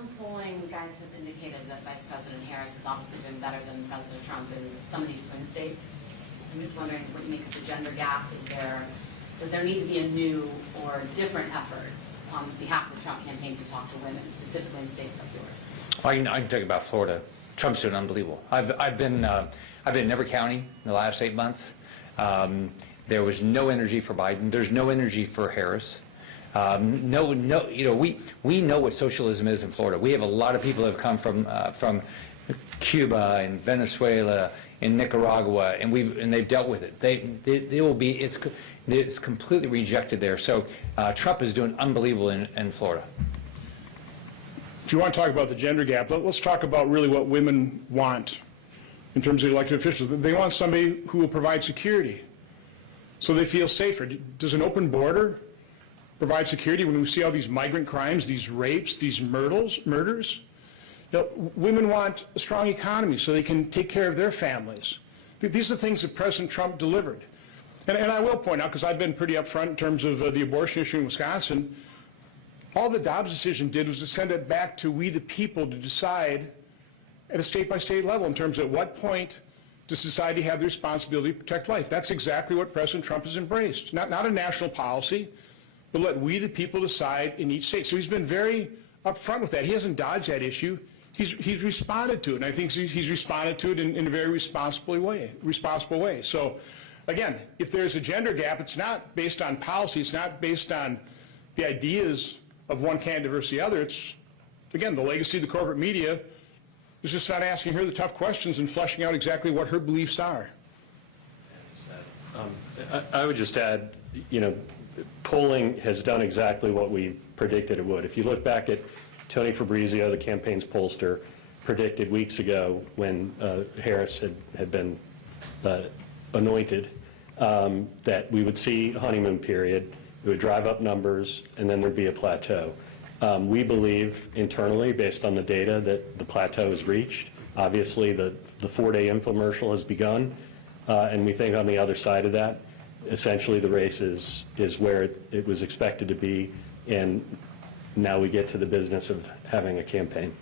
Some polling, guys, has indicated that Vice President Harris is obviously doing better than President Trump in some of these swing states. I'm just wondering what you make of the gender gap. Does there need to be a new or different effort on behalf of the Trump campaign to talk to women, specifically in states like yours? I can talk about Florida. Trump's doing unbelievable. I've been in every county in the last 8 months. There was no energy for Biden. There's no energy for Harris. No, you know, we know what socialism is in Florida. We have a lot of people that have come from Cuba and Venezuela and Nicaragua, and they've dealt with it. They will be it's completely rejected there. So Trump is doing unbelievable in Florida. If you want to talk about the gender gap, let's talk about really what women want in terms of elected officials. They want somebody who will provide security so they feel safer. Does an open border provide security when we see all these migrant crimes, these rapes, these murders? You know, women want a strong economy so they can take care of their families. These are things that President Trump delivered. And I will point out, because I've been pretty upfront in terms of the abortion issue in Wisconsin, all the Dobbs decision did was to send it back to we the people to decide at a state-by-state level in terms of at what point does society have the responsibility to protect life. That's exactly what President Trump has embraced. Not a national policy, but let we the people decide in each state. So he's been very upfront with that. He hasn't dodged that issue. He's responded to it, and I think he's responded to it in a very responsible way. So, again, if there's a gender gap, it's not based on policy. It's not based on the ideas of one candidate versus the other. It's, again, the legacy of the corporate media is just not asking her the tough questions and fleshing out exactly what her beliefs are. I would just add, you know, polling has done exactly what we predicted it would. If you look back at Tony Fabrizio, the campaign's pollster, predicted weeks ago when Harris had been anointed that we would see a honeymoon period. It would drive up numbers, and then there'd be a plateau. We believe internally, based on the data, that the plateau is reached. Obviously, the 4-day infomercial has begun, and we think on the other side of that, essentially the race is where it was expected to be, and now we get to the business of having a campaign.